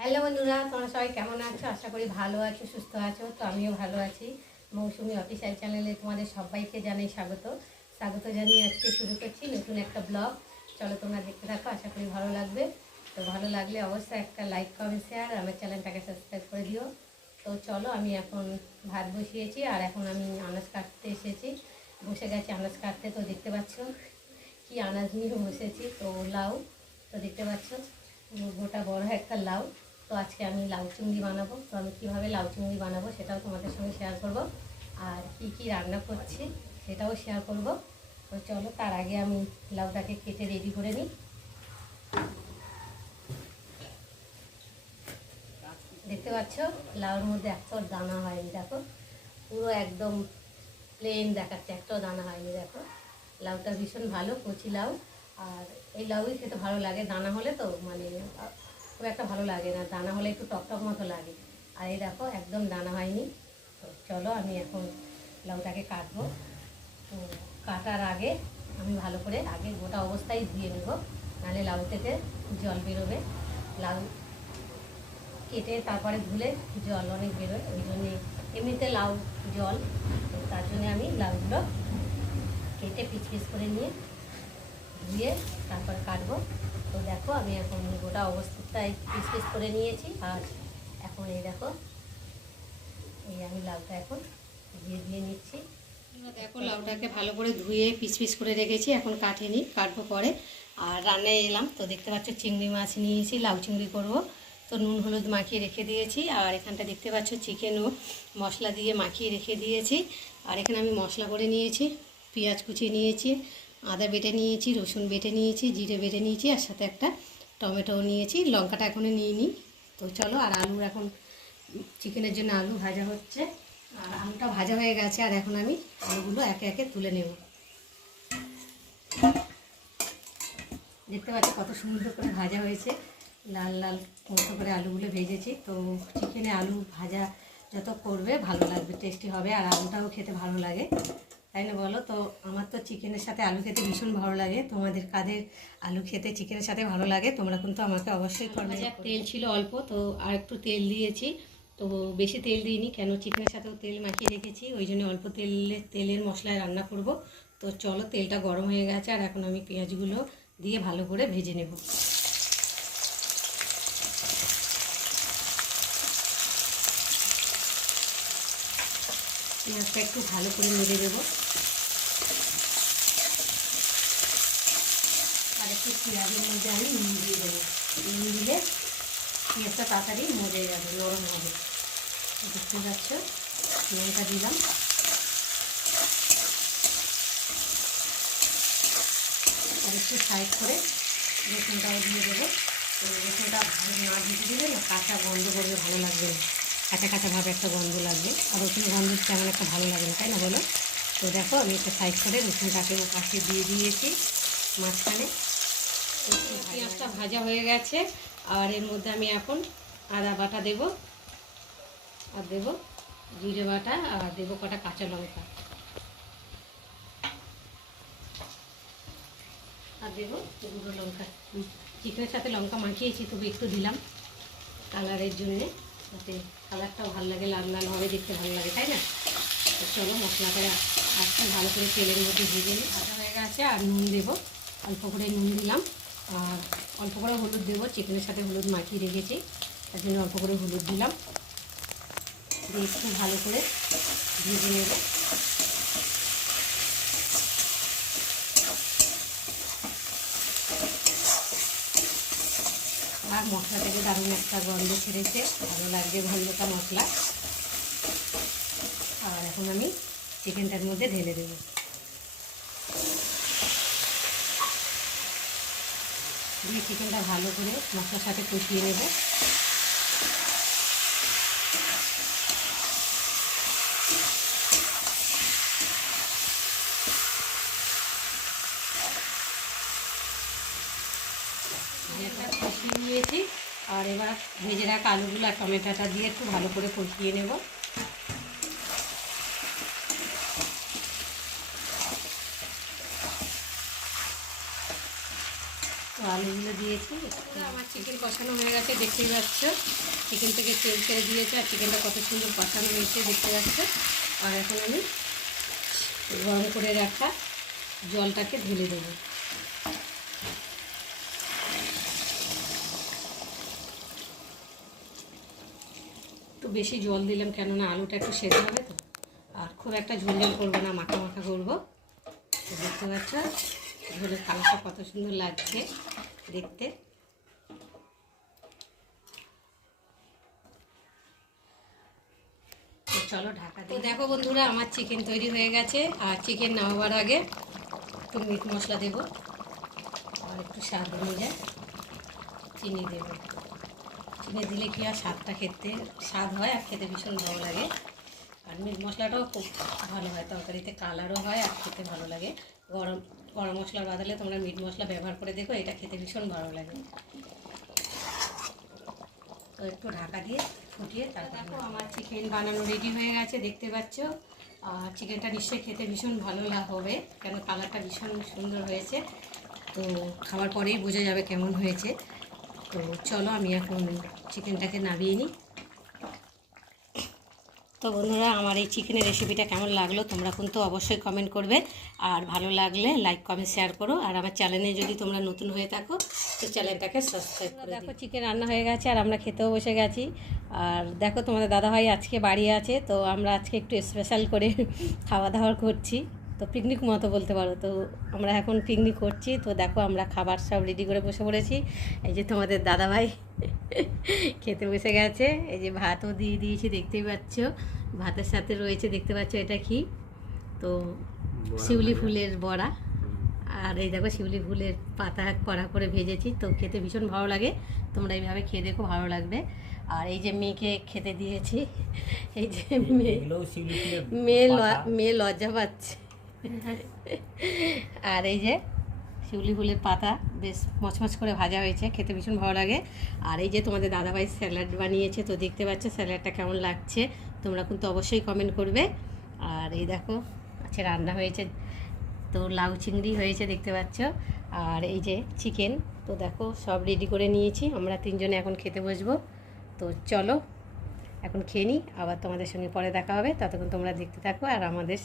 Hello বন্ধুরা, তোমরা সবাই কেমন আছো? আশা করি ভালো আছো, সুস্থ আছো। তো আমিও ভালো আছি। মৌসুমি অফিসিয়াল চ্যানেলে তোমাদের সবাইকে জানাই স্বাগত জানিয়ে আজকে শুরু করছি নতুন একটা ব্লগ। চলো তোমরা দেখতে থাকো, আশা করি ভালো লাগবে। তো ভালো লাগলে অবশ্যই একটা লাইক, কমেন্ট, শেয়ার, আমার চ্যানেলটাকে সাবস্ক্রাইব করে দিও। তো চলো, আমি এখন ভাত বসিয়েছি আর এখন আমি আনাজ কাটতে এসেছি, বসে গেছি আনাজ কাটতে। তো দেখতে পাচ্ছ কি আনাজ নিয়ে বসেছি, তো লাউ। তো দেখতে পাচ্ছ গোটা বড় একটা লাউ। তো আজকে আমি লাউ চিংড়ি বানাবো। তো আমি কীভাবে লাউ চিংড়ি বানাবো সেটাও তোমাদের সঙ্গে শেয়ার করব, আর কি কি রান্না করছি সেটাও শেয়ার করব। তো চলো, তার আগে আমি লাউটাকে কেটে রেডি করে নিই। দেখতে পাচ্ছ লাউর মধ্যে একটাও দানা হয়নি, দেখো পুরো একদম প্লেন দেখাচ্ছে, একটাও দানা হয়নি। দেখো লাউটা ভীষণ ভালো, কচি লাউ। আর এই লাউই খেতে ভালো লাগে, দানা হলে তো মানে খুব একটা ভালো লাগে না, দানা হলে একটু টকটক মতো লাগে। আর এই দেখো একদম দানা হয়নি। তো চলো, আমি এখন লাউটাকে কাটবো। তো কাটার আগে আমি ভালো করে আগে গোটা অবস্থায় ধুয়ে নেব, নাহলে লাউ থেকে জল বেরোবে। লাউ কেটে তারপরে ধুলে জল অনেক বেরোয়, ওই জন্যে এমনিতে লাউ জল। তো তার জন্যে আমি লাউগুলো কেটে পিস পিস করে নিয়ে ধুয়ে তারপরে কাটবো। তো দেখো আমি এখন গোটা অবস্থায় পিস পিস করে নিয়েছি। আর এখন এই দেখো এই আমি লাউটা এখন ধুয়ে নিচ্ছি। দেখো লাউটাকে ভালো করে ধুয়ে পিস পিস করে রেখেছি, এখন কাটবো পরে। আর রান্নায় এলাম, তো দেখতে পাচ্ছ চিংড়ি মাছ নিয়েছি, লাউ চিংড়ি করব। তো নুন হলুদ মাখিয়ে রেখে দিয়েছি। আর এখানটা দেখতে পাচ্ছ চিকেনও মশলা দিয়ে মাখিয়ে রেখে দিয়েছি। আর এখানে আমি মশলা করে নিয়েছি, পেঁয়াজ কুচিয়ে নিয়েছি, আদা বেটে নিয়েছি, রসুন বেটে নিয়েছি, জিরে বেটে নিয়েছি, আর সাথে একটা টমেটোও নিয়েছি, লঙ্কাটা এখনও নিইনি। তো চলো, আর আলু এখন চিকেনের জন্য আলু ভাজা হচ্ছে। আর আলুটা ভাজা হয়ে গেছে, আর এখন আমি আলুগুলো একে একে তুলে নেব। দেখতে পাচ্ছি কত সুন্দর করে ভাজা হয়েছে, লাল লাল মতো করে আলুগুলো ভেজেছি। তো চিকেনে আলু ভাজা যত করবে ভালো লাগবে, টেস্টি হবে, আর আলুটাও খেতে ভালো লাগে, তাই না বলো? তো আমার তো চিকেনের সাথে আলু খেতে ভীষণ ভালো লাগে। তোমাদের কাদের আলু খেতে চিকেনের সাথে ভালো লাগে তোমরা কিন্তু আমাকে অবশ্যই করবে। তেল ছিল অল্প, তো আর একটু তেল দিয়েছি। তো বেশি তেল দিইনি, কেন চিকেনের সাথেও তেল মাখিয়ে রেখেছি, ওই জন্য অল্প তেলের মশলায় রান্না করব। তো চলো, তেলটা গরম হয়ে গেছে, আর এখন আমি পেঁয়াজগুলো দিয়ে ভালো করে ভেজে নেব। পেঁয়াজটা একটু ভালো করে নেড়ে দেবো, আর একটু পেঁয়াজের মধ্যে আমি নুন দিয়ে দেবো। নুন দিলে পেঁয়াজটা তাড়াতাড়ি মজে যাবে, নরম হবে। দেখতে পাচ্ছ নুনটা দিলাম, আর একটু সাইড করে রসুনটাও দিয়ে দেবো। তো রসুনটা না দিতে দিলে না কাঁচা গন্ধ করবে, ভালো লাগবে না, কাঁচা কাঁচাভাবে একটা গন্ধ লাগবে, আর রসুনের গন্ধ তেমন একটা ভালো লাগে না, তাই না বলো? তো দেখো আমি একটা সাইড করে রসুনটাকেও পাশে দিয়ে দিয়েছি মাঝখানে। পেঁয়াজটা ভাজা হয়ে গেছে, আর এর মধ্যে আমি এখন আদা বাটা দেব, আর দেব জিরে বাটা, আর দেব কটা কাঁচা লঙ্কা, আর দেব গুঁড়ো লঙ্কা। চিকেনের সাথে লঙ্কা মাখিয়েছি, তবে একটু দিলাম কালারের জন্যে, যাতে কালারটাও ভালো লাগে, লাল লাল হবে, দেখতে ভালো লাগে, তাই না? তো চলো মশলাটা আজকে ভালো করে তেলের মধ্যে ভেজে নিই। ভাজা হয়ে গেছে, আর নুন দেবো, অল্প করে নুন দিলাম, আর অল্প করে হলুদ দেবো, চিকেনের সাথে হলুদ মাখিয়ে রেখেছি, তার জন্য অল্প করে হলুদ দিলাম, দিয়ে একটু ভালো করে ভেজে নেব। আর মশলা থেকে দারুণ একটা গন্ধ ছেড়েছে, ভালো লাগছে গন্ধটা মশলা। আর এখন আমি চিকেনটার মধ্যে ঢেলে দেবো, দিয়ে চিকেনটা ভালো করে মশলার সাথে কষিয়ে নেব। কষিয়ে নিয়েছি, আর এবার ভেজে রাখা আলুগুলো আর টমেটোটা দিয়ে একটু ভালো করে কষিয়ে নেব। তো আলুগুলো দিয়েছি। আমার চিকেন কষানো হয়ে গেছে, দেখতেই পাচ্ছ। চিকেন থেকে তেল ছেড়ে দিয়েছে আর চিকেনটা কত সুন্দর কষানো হয়েছে দেখতে পাচ্ছ। আর এখন আমি গরম করে রাখা জলটাকে ঢেলে দেবো। একটু বেশি জল দিলাম, কেননা আলুটা একটু সেদ্ধ হবে তো। আর খুব একটা ঝোল ঝোল করবো না, মাখা মাখা করবো। তো দেখতে পাচ্ছ ঝোলের কালারটা কত সুন্দর লাগছে দেখতে। তো চলো ঢাকা দিয়ে। দেখো বন্ধুরা, আমার চিকেন তৈরি হয়ে গেছে। আর চিকেন নামাবার আগে একটু মিট মশলা দেবো, আর একটু স্বাদ অনুযায়ী চিনি দেবো। চিনি দিলে কি আর স্বাদটা খেতে স্বাদ হয়, আর খেতে ভীষণ ভালো লাগে। আর মিট মশলাটাও খুব ভালো হয়, তরকারিতে কালারও হয় আর খেতে ভালো লাগে। গরম গরম মশলার বদলে তোমরা মিট মশলা ব্যবহার করে দেখো, এটা খেতে ভীষণ ভালো লাগে। তো একটু ঢাকা দিয়ে ফুটিয়ে তারপর দেখো আমার চিকেন বানানো রেডি হয়ে গেছে দেখতে পাচ্ছ। আর চিকেনটা নিশ্চয়ই খেতে ভীষণ ভালো হবে, কেন কালারটা ভীষণ সুন্দর হয়েছে। তো খাওয়ার পরেই বোঝা যাবে কেমন হয়েছে। তো চলো আমি এখন চিকেনটাকে নামিয়ে নিই। তো বন্ধুরা, আমার এই চিকেনের রেসিপিটা কেমন লাগলো তোমরা কিন্তু অবশ্যই কমেন্ট করবে। আর ভালো লাগলে লাইক কমেন্ট শেয়ার করো। আর আমার চ্যানেলে যদি তোমরা নতুন হয়ে থাকো তো চ্যানেলটাকে সাবস্ক্রাইব করে দেখো চিকেন রান্না হয়ে গেছে আর আমরা খেতেও বসে গেছি। আর দেখো তোমাদের দাদাভাই আজকে বাড়ি আছে, তো আমরা আজকে একটু স্পেশাল করে খাওয়া দাওয়া করছি। তো পিকনিক মতো বলতে পারো। তো আমরা এখন পিকনিক করছি। তো দেখো আমরা খাবার সব রেডি করে বসে পড়েছি। এই যে তোমাদের দাদাভাই খেতে বসে গেছে। এই যে ভাতও দিয়ে দিয়েছি দেখতেই পাচ্ছ। ভাতের সাথে রয়েছে দেখতে পাচ্ছ এটা কি, তো শিউলি ফুলের বড়া। আর এই দেখো শিউলি ফুলের পাতা কড়া করে ভেজেছি, তো খেতে ভীষণ ভালো লাগে। তোমরা এইভাবে খেয়ে দেখো, ভালো লাগবে। আর এই যে মেয়েকে খেতে দিয়েছি। এই যে মেয়ে লজ্জা পাচ্ছে। আর এই যে শিউলি ফুলের পাতা বেশ মচমচ করে ভাজা হয়েছে, খেতে ভীষণ ভালো লাগে। আর এই যে তোমাদের দাদাভাই স্যালাড বানিয়েছে, তো দেখতে পাচ্ছ স্যালাডটা কেমন লাগছে তোমরা কিন্তু অবশ্যই কমেন্ট করবে। আর এই দেখো আচ্ছা রান্না হয়েছে, তো লাউ চিংড়ি হয়েছে দেখতে পাচ্ছ। আর এই যে চিকেন, তো দেখো সব রেডি করে নিয়েছি। আমরা তিনজনে এখন খেতে বসবো। তো চলো এখন খেয়ে নিই, আবার তোমাদের সঙ্গে পরে দেখা হবে। ততক্ষণ তোমরা দেখতে থাকো আর আমাদের